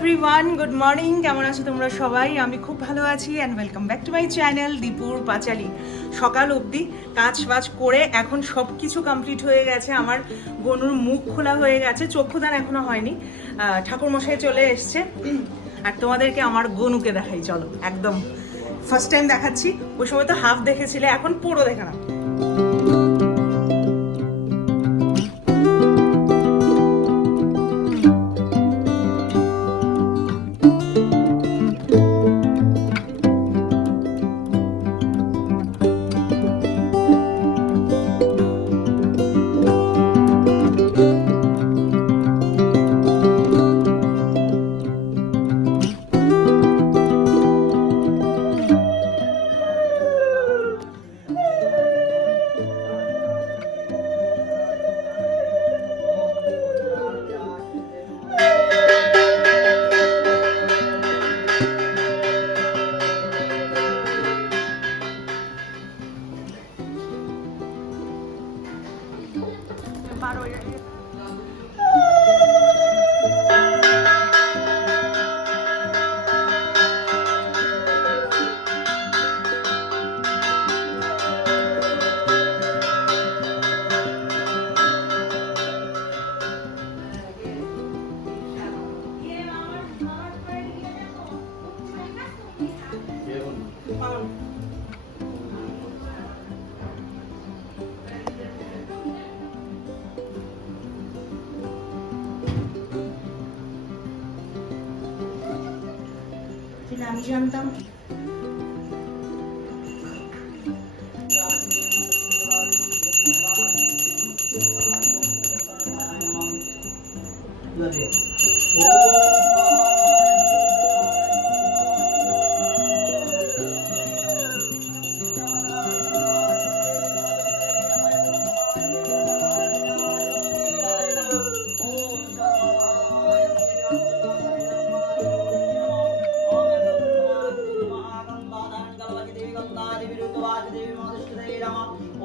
Everyone good morning কেমন আছো তোমরা সবাই? আমি খুব ভালো আছি and welcome back to my channel দীপুর পাঁচালি সকাল অবধি কাজ বাজ করে এখন সব কিছু কমপ্লিট হয়ে গেছে। আমার গনুর মুখ খোলা হয়ে গেছে। চক্ষুদান এখনও হয়নি। ঠাকুর মশাই চলে এসছে। আর তোমাদেরকে আমার গনুকে দেখাই। চলো, একদম ফার্স্ট টাইম দেখাচ্ছি। ওই সময় তো হাফ দেখেছিলে, এখন পুরো দেখে না আমি জানতাম ওম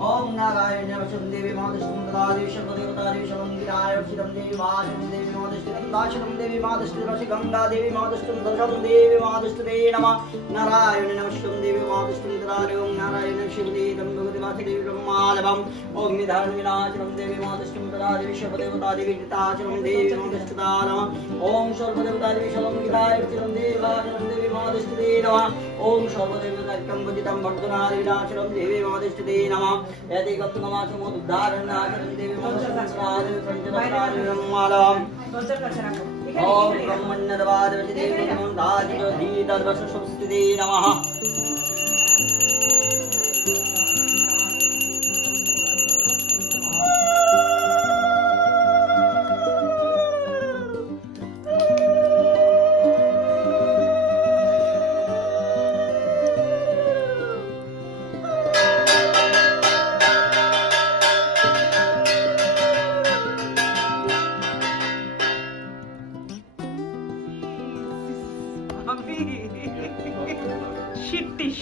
ഓം നാരായണ വശം ദേവി മാതൃഷ്ടം പ്രതാദേശം ദേവതാദേശം ഗിരായക്ഷിതം ദേവി മാതൃം ദേവി മാതൃഷ്ടം ദാശനം ദേവി മാതൃഷ്ടം വശി ഗംഗാ ദേവി മാതൃഷ്ടം ദശം ദേവി മാതൃഷ്ടേ നമ നാരായണ നമസ്തം ദേവി മാതൃഷ്ടം തരാരകം നാരായണ ശിവദേവം देवीमालवम् अग्निधारणविनाशनं देवीमातष्टं देवी सर्वदेवता देवी कृताचरं देवीं तिष्ठता नमः ॐ सर्वदेवता देवी सर्वं गीतायचिरं देवाचरं देवीमातष्टते नमः ॐ सर्वदेवताकं भजितं भक्तनादिविनाचरं देवीमातष्टते नमः यदि गप्तकमाचमोद्धारणाचरं देवीमातष्टरादिविसञ्चनादिविसञ्चनादिविसंमालवम् ॐ ब्रह्मण्यदवादवचि देवी दर्वसंस्थिते नमः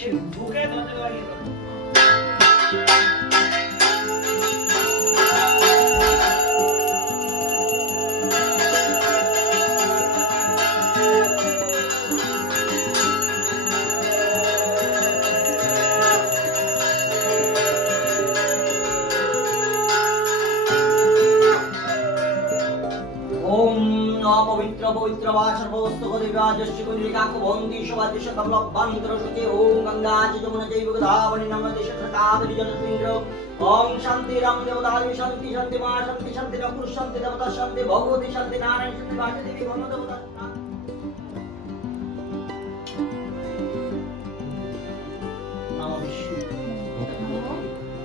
이렇게 무게 던져가기가 অপবিত্র পবিত্র বা সর্বস্তু দেবাজস্য কুলিকাক বন্দি সবাদিশ কমলবান্তর সুচে ওম গঙ্গা যমুনা গোদাবরী শান্তি রাম দেবতারি শান্তি শান্তি মা শান্তি শান্তি শান্তি দেবতা শান্তি ভগবতী শান্তি নারায়ণ শান্তি বাসুদেবী গণ দেবতা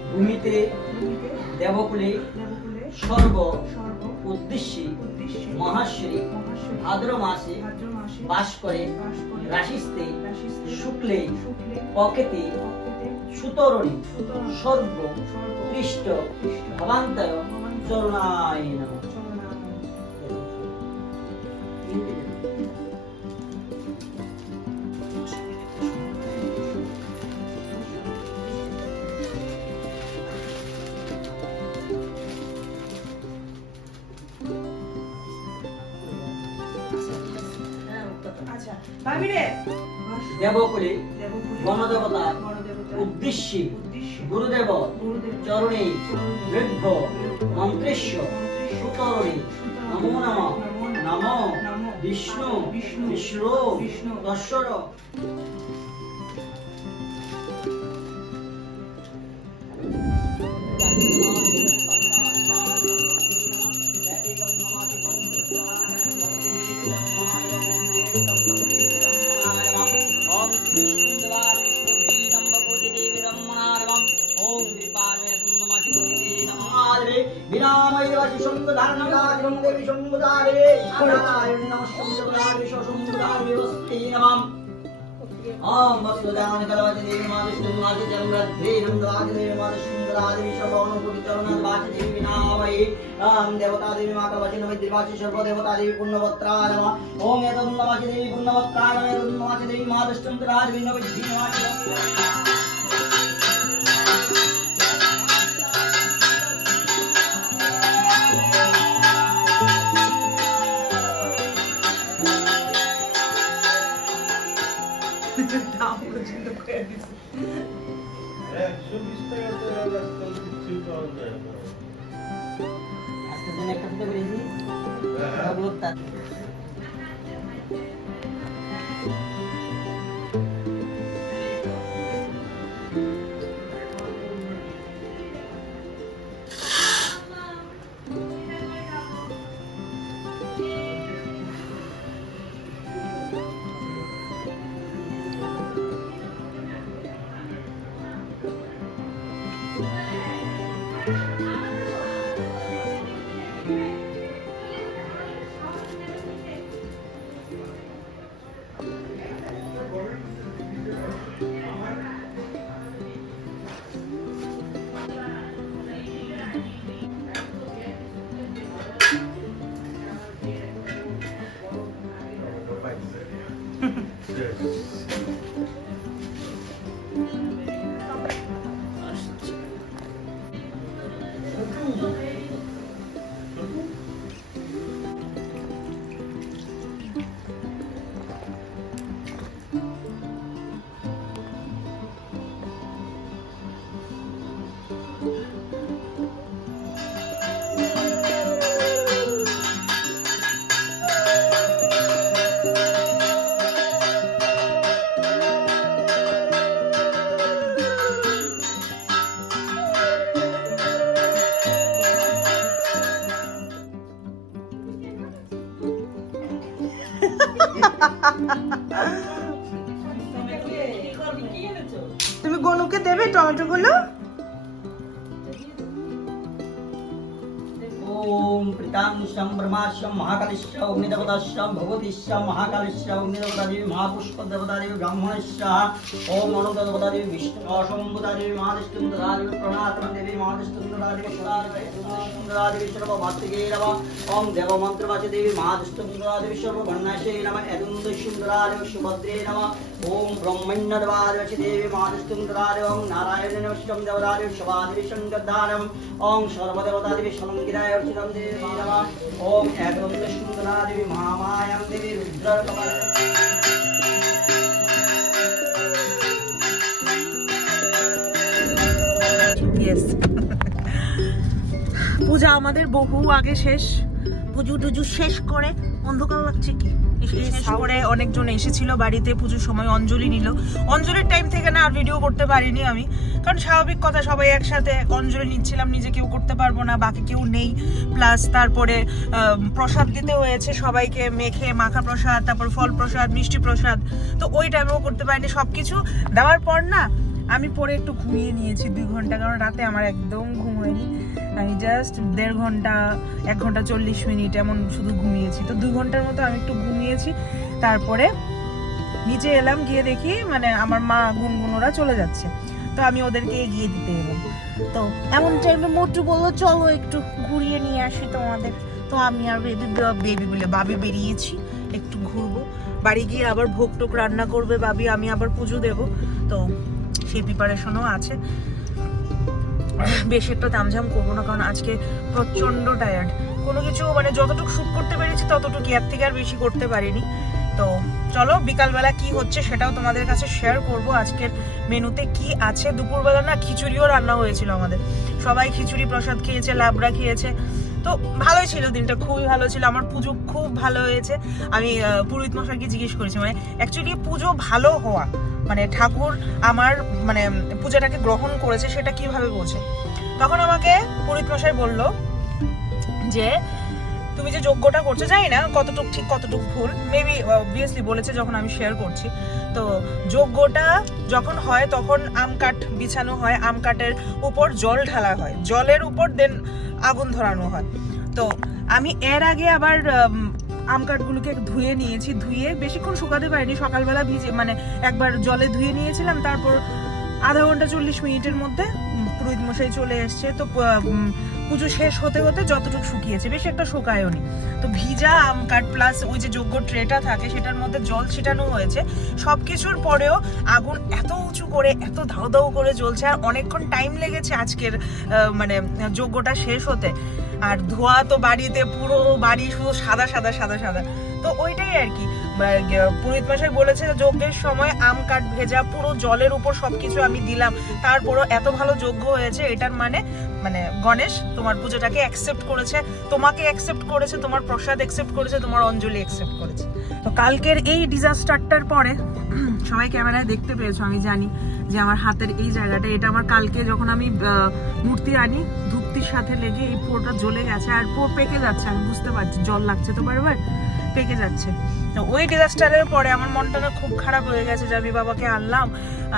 ভূমিতে দেবকুলে সর্ব উদ্দেশ্যে মহাশ্রী ভাদ্র মাসে বাস করে রাশিস্তে শুক্লে অকেতে সুতরণী সর্ব সর্ব পৃষ্ঠ ভবান্তর চরণায় নমঃ। আচ্ছা ভাবি রে দেবকুলে। গণদেবতা উদ্দেশ্যে গুরুদেব চরণে বৃদ্ধ মন্ত্রেশ্ব সুতরণী নমো নম নম বিষ্ণু বিষ্ণু বিষ্ণু বিষ্ণু। দশ্বর ওম ओम वसुदान कलवति देवी मातृष्टम माति जन्मद्वे नंदवाति देवी मातृष्टुंदरादि सर्वोनुकुटि चरणन वाचि देवी विनामयि ओम देवता देवी माता वचन वैद्यवाचि सर्व देवता देवी पुण्यवत्रा नमः ओम यदन्नवाचि देवी पुण्यवत्रा नमः यदन्नवाचि देवी मातृष्टुंदरादि विनवद्वी नवाचि দাম পর্যন্ত করে দিছে একশো বিশ টাকাতে রাস্তা কিছুই পাওয়া যায় না আজকে একটা ফুটে বেরিয়েছি তুমি গনুকে দেবে টমেটো গুলো ओम प्रीतांशम ब्रह्माशम महाकालिश्च अग्निदेवताश्च भगवतीश्च महाकालिश्च अग्निदेवता देवी महापुष्प देवता देवी ब्राह्मणश्च ओम अणुद देवता देवी विष्णु अशंभुता देवी महादिष्टुंदरा देवी प्रणातम देवी महादिष्टुंदरा देवी सुंदरा देवी सर्व भातृके नमः ओम देव मंत्रवाची देवी महादिष्टुंदरा देवी सर्व वर्णाशे नमः यदुंद सुंदरा देवी सुभद्रे नमः ओम ब्रह्मण्य देवादेवी देवी महादिष्टुंदरा देवी ओम नारायण नमस्कम देवता देवी शवादेवी शंकरधारम ओम सर्वदेवता देवी शलंकिराय अर्चितम देवी नमः ओम एकदम सुंदरा देवी महामायां देवी रुद्र कमल ইয়েস পূজা আমাদের বহু আগে শেষ পুজো টুজু শেষ করে অন্ধকার লাগছে কি? করে। অনেকজন এসেছিল বাড়িতে পুজোর সময় অঞ্জলি নিল। অঞ্জলির টাইম থেকে না আর ভিডিও করতে পারিনি আমি। কারণ স্বাভাবিক কথা সবাই একসাথে অঞ্জলি নিচ্ছিলাম নিজে কেউ করতে পারব না বাকি কেউ নেই। প্লাস তারপরে প্রসাদ দিতে হয়েছে সবাইকে মেখে মাখা প্রসাদ তারপর ফল প্রসাদ মিষ্টি প্রসাদ। তো ওই টাইমেও করতে পারিনি। সবকিছু দেওয়ার পর না আমি পরে একটু ঘুমিয়ে নিয়েছি দুই ঘণ্টা, কারণ রাতে আমার একদম ঘুম হয়নি। আমি জাস্ট দেড় ঘণ্টা, এক ঘণ্টা চল্লিশ মিনিট এমন শুধু ঘুমিয়েছি। তো দু ঘণ্টার মতো আমি একটু ঘুমিয়েছি, তারপরে নিচে এলাম, গিয়ে দেখি মানে আমার মা গুনগুনোরা চলে যাচ্ছে। তো আমি ওদেরকে এগিয়ে দিতে এলাম। তো এমন টাইমে মোটু বলল, চলো একটু ঘুরিয়ে নিয়ে আসি তোমাদের। তো আমি আর বেবি বেবি বলে, বাবি বেরিয়েছি, একটু ঘুরবো। বাড়ি গিয়ে আবার ভোগ টোক রান্না করবে বাবি, আমি আবার পুজো দেব। তো সেই প্রিপারেশনও আছে। বেশ একটা তামঝাম করব না, কারণ আজকে প্রচণ্ড টায়ার্ড কোনো কিছু মানে যতটুকু শুট করতে পেরেছি ততটুকু এর থেকে আর বেশি করতে পারিনি। তো চলো বিকালবেলা কি হচ্ছে সেটাও তোমাদের কাছে শেয়ার করব। আজকের মেনুতে কি আছে? দুপুরবেলা না খিচুড়িও রান্না হয়েছিল আমাদের। সবাই খিচুড়ি প্রসাদ খেয়েছে, লাবড়া খেয়েছে। তো ভালোই ছিল দিনটা, খুবই ভালো ছিল। আমার পুজো খুব ভালো হয়েছে। আমি পুরোহিত মশাইকে জিজ্ঞেস করেছি মানে অ্যাকচুয়ালি পুজো ভালো হওয়া মানে ঠাকুর আমার মানে পূজাটাকে গ্রহণ করেছে সেটা কীভাবে বোঝে তখন আমাকে পুরোহিত মশাই বলল যে তুমি যে যজ্ঞটা করছ, জানি না কতটুক ঠিক, কতটুক ভুল। মেবি অবভিয়াসলি বলেছে যখন আমি শেয়ার করছি। তো যজ্ঞটা যখন হয়, তখন আম কাঠ বিছানো হয়, আম কাঠের উপর জল ঢালা হয়। জলের উপর দেন আগুন ধরানো হয়। তো আমি এর আগে আবার আম কাঠগুলোকে ধুয়ে নিয়েছি। ধুয়ে বেশিক্ষণ শুকাতে পারিনি। সকালবেলা ভিজে মানে একবার জলে ধুয়ে নিয়েছিলাম, তারপর আধা ঘণ্টা চল্লিশ মিনিটের মধ্যে পুরোহিত মশাই চলে এসছে। তো পুজো শেষ হতে হতে যতটুকু শুকিয়েছে, বেশি একটা শুকায়নি তো ভিজা আম কাঠ প্লাস ওই যে যোগ্য ট্রেটা থাকে, সেটার মধ্যে জল ছিটানো হয়েছে। সব কিছুর পরেও আগুন এত উঁচু করে, এত ধাউ ধাউ করে জ্বলছে, আর অনেকক্ষণ টাইম লেগেছে আজকের মানে যজ্ঞটা শেষ হতে। আর ধোয়া তো বাড়িতে পুরো বাড়ি শুধু সাদা সাদা সাদা সাদা। তো ওইটাই আর কি। পুরোহিত মশাই বলেছে যজ্ঞের সময় আম কাঠ ভেজা, পুরো জলের উপর সবকিছু আমি দিলাম। তারপরও এত ভালো যজ্ঞ হয়েছে, এটার মানে মানে গণেশ তোমার পুজোটাকে অ্যাকসেপ্ট করেছে, তোমাকে অ্যাকসেপ্ট করেছে, তোমার প্রসাদ অ্যাকসেপ্ট করেছে, তোমার অঞ্জলি অ্যাকসেপ্ট করেছে। তো কালকের এই ডিজাস্টারটার পরে, সবাই ক্যামেরায় দেখতে পেয়েছ, আমি জানি যে আমার হাতের এই জায়গাটা, এটা আমার কালকে যখন আমি মূর্তি আনি, ধূপতির সাথে লেগে এই পুরোটা জ্বলে গেছে, আর পুরো পেকে যাচ্ছে, আমি বুঝতে পারছি, জল লাগছে তো বারবার। পেকে যাচ্ছে। তো ওই ডিজাস্টারের পরে আমার মনটা না খুব খারাপ হয়ে গেছে যে আমি বাবাকে আনলাম।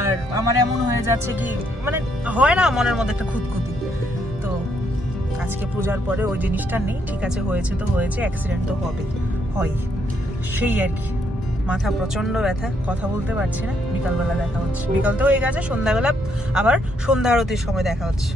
আর আমার এমন হয়ে যাচ্ছে কি মানে হয় না মনের মধ্যে একটা খুঁতখুতি। তো আজকে পূজার পরে ওই জিনিসটা নেই, ঠিক আছে, হয়েছে তো হয়েছে অ্যাক্সিডেন্ট তো হবে, হয়। সেই আর কি। মাথা প্রচণ্ড ব্যথা, কথা বলতে পারছি না। বিকালবেলা দেখা হচ্ছে। বিকাল তো হয়ে গেছে, সন্ধ্যাবেলা আবার সন্ধ্যা আরতির সময় দেখা হচ্ছে।